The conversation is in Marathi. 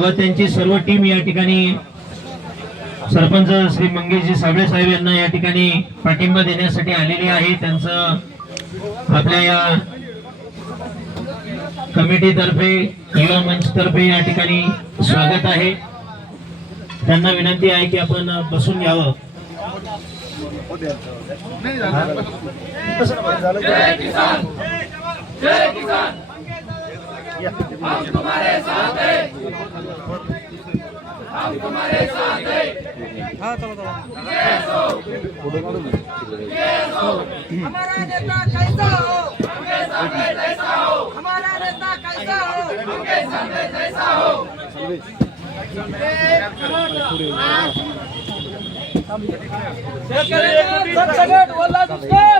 व त्यांची सर्व टीम या ठिकाणी सरपंच श्री मंगेशजी साबळे साहेब यांना या ठिकाणी पाठिंबा देण्यासाठी आलेली आहे। त्यांचं आपल्या या कमिटी तर्फे युवा मंच तर्फे या ठिकाणी स्वागत आहे। त्यांना विनंती आहे की आपण बसून घ्यावं। जय किसान, जय किसान, हम तुम्हारे साथ हैं, हम तुम्हारे साथ हैं। हाँ चलो हमारा नेता कैसा हो, उनके सामने जैसा हो, हमारा नेता कैसा हो, उनके सामने जैसा हो। सगळ्यात बोला दुसरं